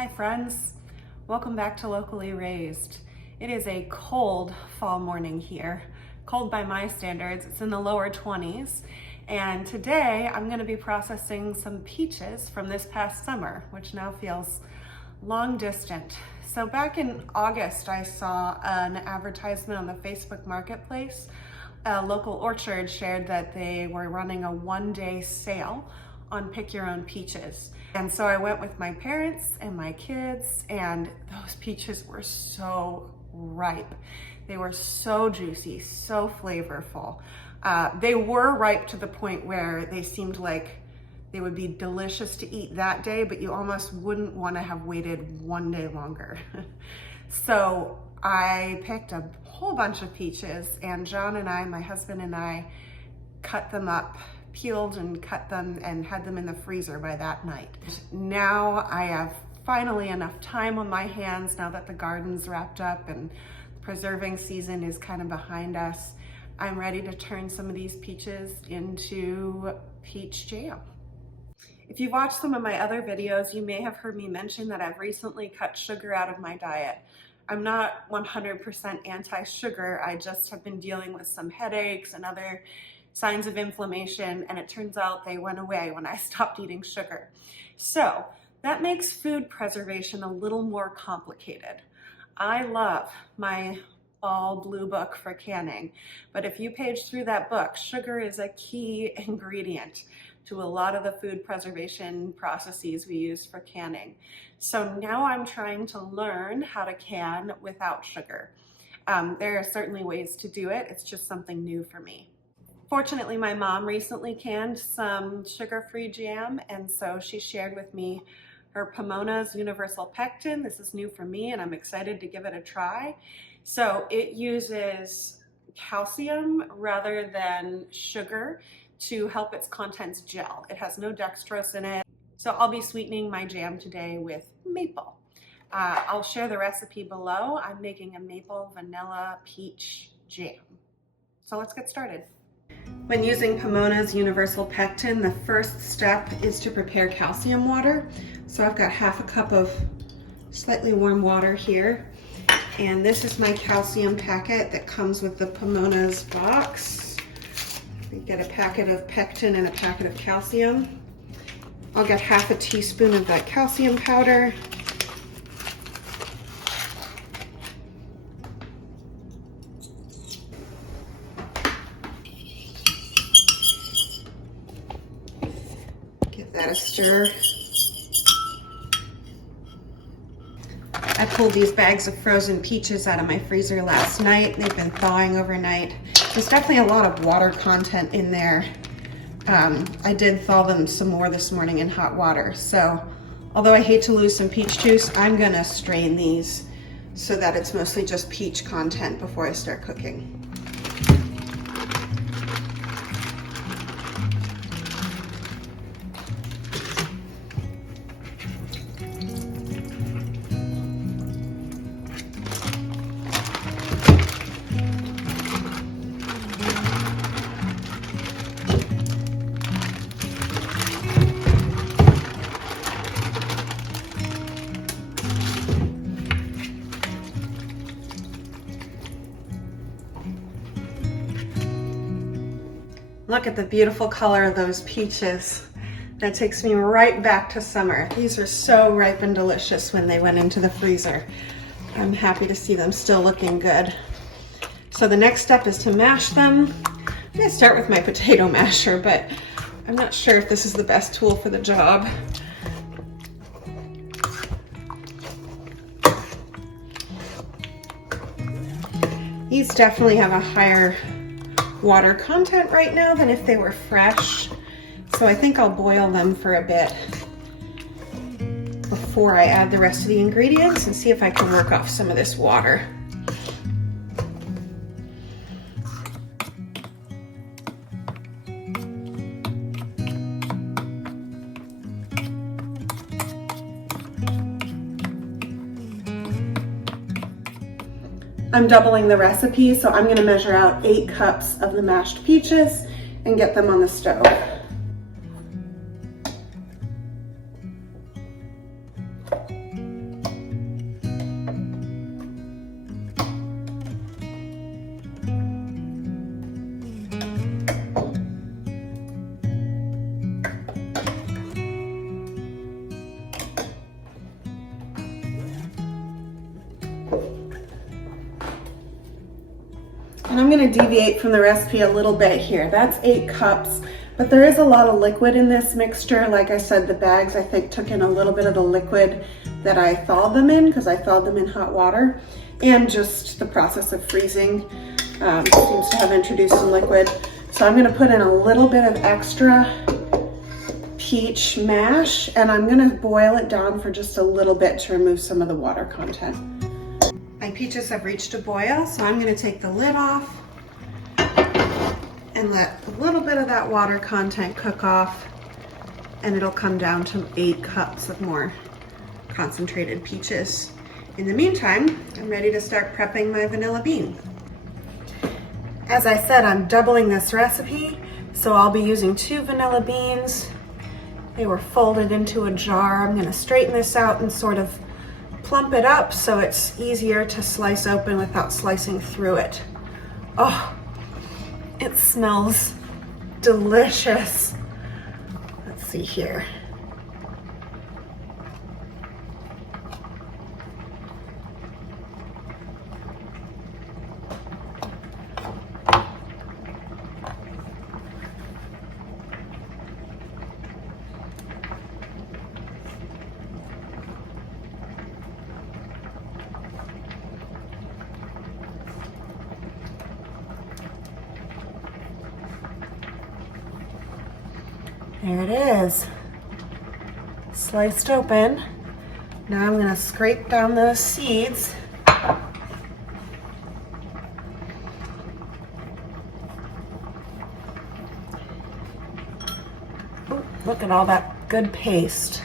Hi friends, welcome back to Locally Raised. It is a cold fall morning here. Cold by my standards, it's in the lower 20s. And today I'm gonna be processing some peaches from this past summer, which now feels long distant. So back in August, I saw an advertisement on the Facebook Marketplace. A local orchard shared that they were running a one-day sale on pick your own peaches. And so I went with my parents and my kids, and those peaches were so ripe. They were so juicy, so flavorful. They were ripe to the point where they seemed like they would be delicious to eat that day, but you almost wouldn't want to have waited one day longer. So I picked a whole bunch of peaches, and John and I, my husband and I, cut them up, peeled and cut them, and had them in the freezer by that night. Now I have finally enough time on my hands now that the garden's wrapped up and preserving season is kind of behind us. I'm ready to turn some of these peaches into peach jam. If you've watched some of my other videos, you may have heard me mention that I've recently cut sugar out of my diet. I'm not 100% anti-sugar, I just have been dealing with some headaches and other signs of inflammation, and it turns out they went away when I stopped eating sugar. So that makes food preservation a little more complicated. I love my all blue book for canning, but if you page through that book, sugar is a key ingredient to a lot of the food preservation processes we use for canning. So now I'm trying to learn how to can without sugar. There are certainly ways to do it, it's just something new for me. Fortunately, my mom recently canned some sugar-free jam, and so she shared with me her Pamona's Universal Pectin. This is new for me, and I'm excited to give it a try. So it uses calcium rather than sugar to help its contents gel. It has no dextrose in it. So I'll be sweetening my jam today with maple. I'll share the recipe below. I'm making a maple vanilla peach jam. So let's get started. When using Pamona's Universal Pectin, the first step is to prepare calcium water. So I've got half a cup of slightly warm water here. And this is my calcium packet that comes with the Pamona's box. You get a packet of pectin and a packet of calcium. I'll get half a teaspoon of that calcium powder. Give that a stir. I pulled these bags of frozen peaches out of my freezer last night. They've been thawing overnight. There's definitely a lot of water content in there. I did thaw them some more this morning in hot water. So although I hate to lose some peach juice, I'm gonna strain these so that it's mostly just peach content before I start cooking. Look at the beautiful color of those peaches. That takes me right back to summer. These are so ripe and delicious when they went into the freezer. I'm happy to see them still looking good. So the next step is to mash them. I'm gonna start with my potato masher, but I'm not sure if this is the best tool for the job. These definitely have a higher water content right now than if they were fresh. So I think I'll boil them for a bit before I add the rest of the ingredients and see if I can work off some of this water. I'm doubling the recipe, so I'm gonna measure out 8 cups of the mashed peaches and get them on the stove. And I'm gonna deviate from the recipe a little bit here. That's 8 cups, but there is a lot of liquid in this mixture. Like I said, the bags I think took in a little bit of the liquid that I thawed them in, because I thawed them in hot water, and just the process of freezing seems to have introduced some liquid. So I'm gonna put in a little bit of extra peach mash, and I'm gonna boil it down for just a little bit to remove some of the water content. My peaches have reached a boil, so I'm gonna take the lid off and let a little bit of that water content cook off, and it'll come down to 8 cups of more concentrated peaches. In the meantime, I'm ready to start prepping my vanilla bean. As I said, I'm doubling this recipe, so I'll be using 2 vanilla beans. They were folded into a jar. I'm gonna straighten this out and sort of plump it up so it's easier to slice open without slicing through it. Oh, it smells delicious. Let's see here. There it is, sliced open. Now I'm gonna scrape down those seeds. Ooh, look at all that good paste.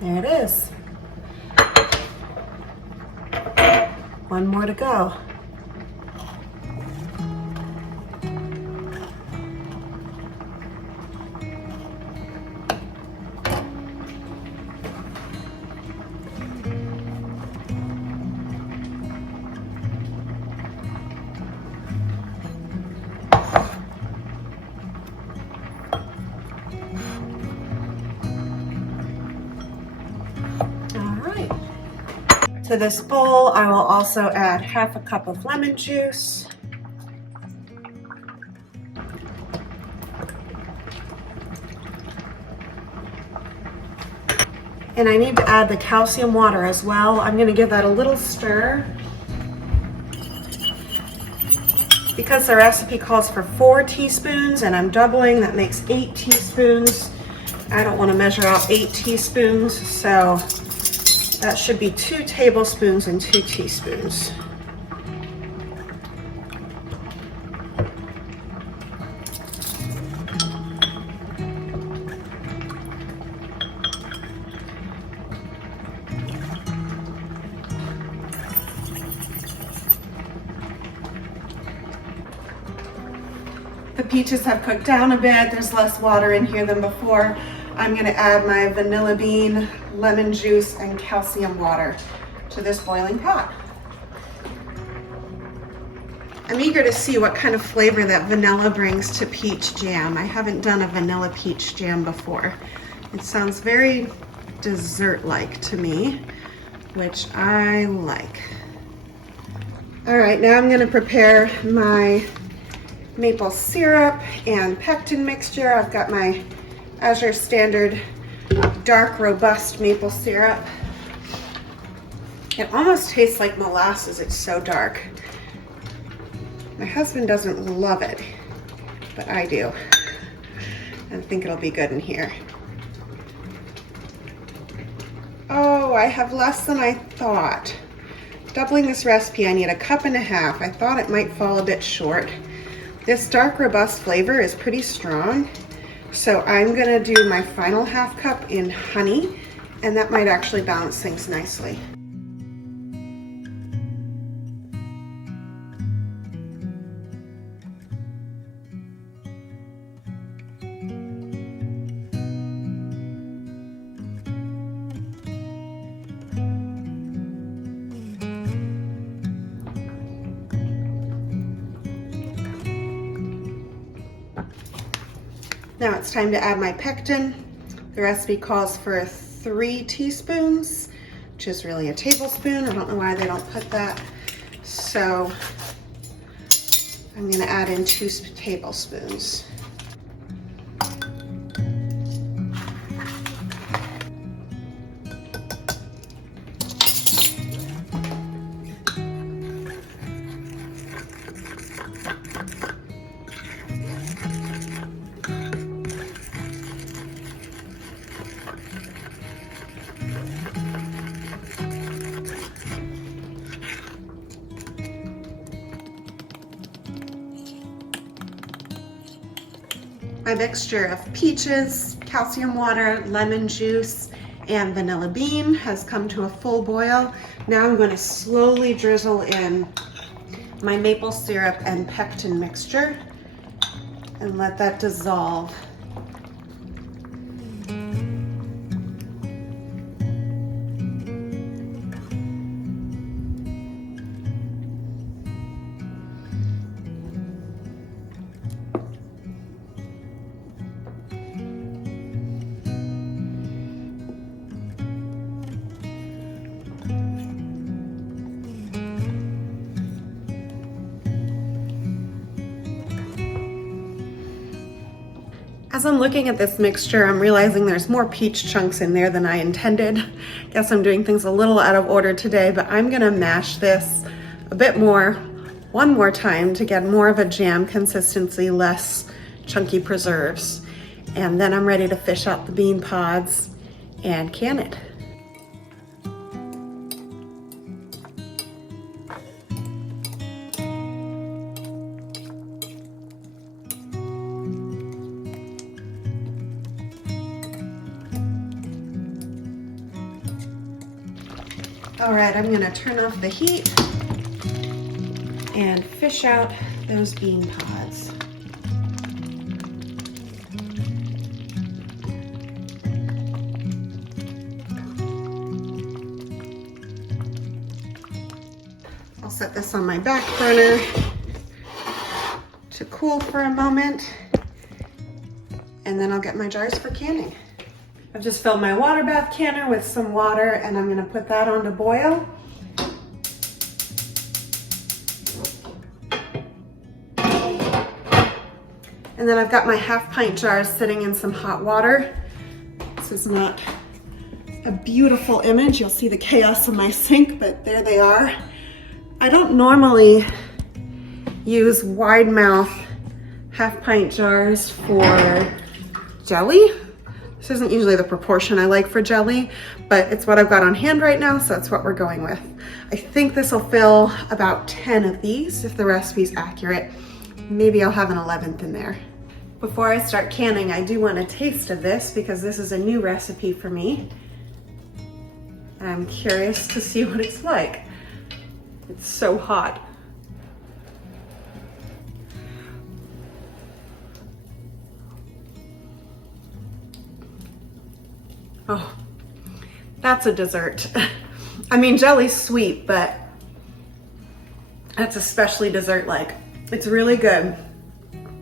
There it is. One more to go. To this bowl, I will also add half a cup of lemon juice. And I need to add the calcium water as well. I'm gonna give that a little stir. Because the recipe calls for 4 teaspoons and I'm doubling, that makes 8 teaspoons. I don't wanna measure out 8 teaspoons, so that should be 2 tablespoons and 2 teaspoons. The peaches have cooked down a bit. There's less water in here than before. I'm gonna add my vanilla bean, lemon juice, and calcium water to this boiling pot. I'm eager to see what kind of flavor that vanilla brings to peach jam. I haven't done a vanilla peach jam before. It sounds very dessert-like to me, which I like. All right, now I'm gonna prepare my maple syrup and pectin mixture. I've got my Azure Standard dark robust maple syrup. It almost tastes like molasses, it's so dark. My husband doesn't love it, but I do. I think it'll be good in here. Oh, I have less than I thought. Doubling this recipe, I need 1.5 cups. I thought it might fall a bit short. This dark robust flavor is pretty strong. So I'm gonna do my final 1/2 cup in honey, and that might actually balance things nicely. Now it's time to add my pectin. The recipe calls for 3 teaspoons, which is really a tablespoon. I don't know why they don't put that. So I'm gonna add in 2 tablespoons. My mixture of peaches, calcium water, lemon juice, and vanilla bean has come to a full boil. Now I'm going to slowly drizzle in my maple syrup and pectin mixture and let that dissolve. As I'm looking at this mixture, I'm realizing there's more peach chunks in there than I intended. Guess I'm doing things a little out of order today, but I'm gonna mash this a bit more, one more time to get more of a jam consistency, less chunky preserves. And then I'm ready to fish out the bean pods and can it. All right, I'm gonna turn off the heat and fish out those bean pods. I'll set this on my back burner to cool for a moment, and then I'll get my jars for canning. I've just filled my water bath canner with some water, and I'm gonna put that on to boil. And then I've got my 1/2 pint jars sitting in some hot water. This is not a beautiful image. You'll see the chaos of my sink, but there they are. I don't normally use wide mouth 1/2 pint jars for jelly. This isn't usually the proportion I like for jelly, but it's what I've got on hand right now, so that's what we're going with. I think this will fill about 10 of these if the recipe's accurate. Maybe I'll have an 11th in there. Before I start canning, I do want a taste of this because this is a new recipe for me. I'm curious to see what it's like. It's so hot. Oh, that's a dessert. I mean, jelly's sweet, but that's especially dessert-like. It's really good.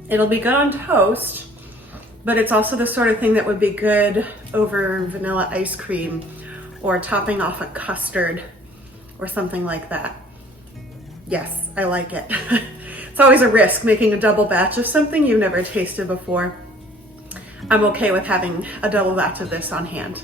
It'll be good on toast, but it's also the sort of thing that would be good over vanilla ice cream or topping off a custard or something like that. Yes, I like it. It's always a risk making a double batch of something you've never tasted before. I'm okay with having a double batch of this on hand.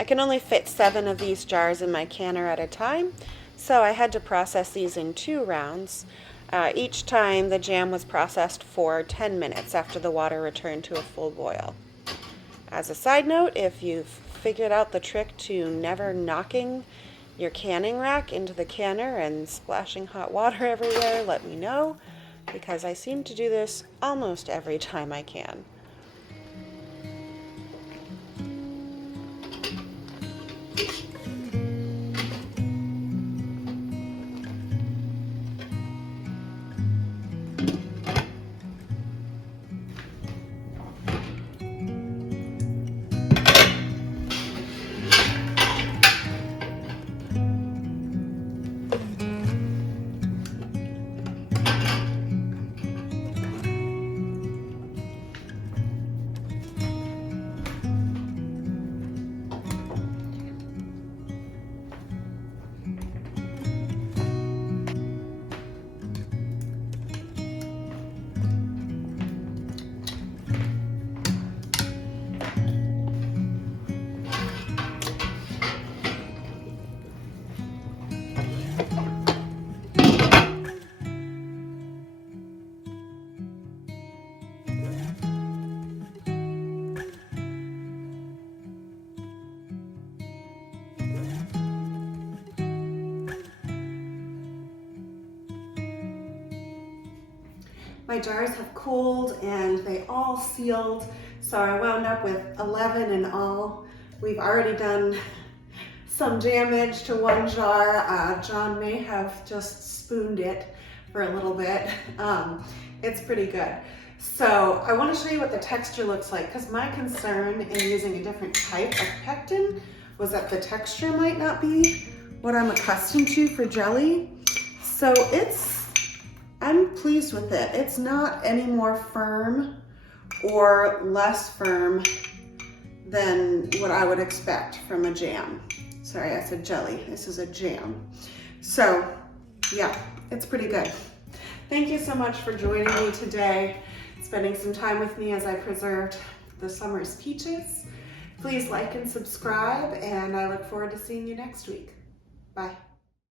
I can only fit 7 of these jars in my canner at a time, so I had to process these in 2 rounds. Each time the jam was processed for 10 minutes after the water returned to a full boil. As a side note, if you've figured out the trick to never knocking your canning rack into the canner and splashing hot water everywhere, let me know, because I seem to do this almost every time I can. My jars have cooled and they all sealed, so I wound up with 11 in all. We've already done some damage to one jar. John may have just spooned it for a little bit. It's pretty good. So I want to show you what the texture looks like, because my concern in using a different type of pectin was that the texture might not be what I'm accustomed to for jelly. So I'm pleased with it. It's not any more firm or less firm than what I would expect from a jam. Sorry, I said jelly. This is a jam. So yeah, it's pretty good. Thank you so much for joining me today, spending some time with me as I preserved the summer's peaches. Please like and subscribe, and I look forward to seeing you next week. Bye.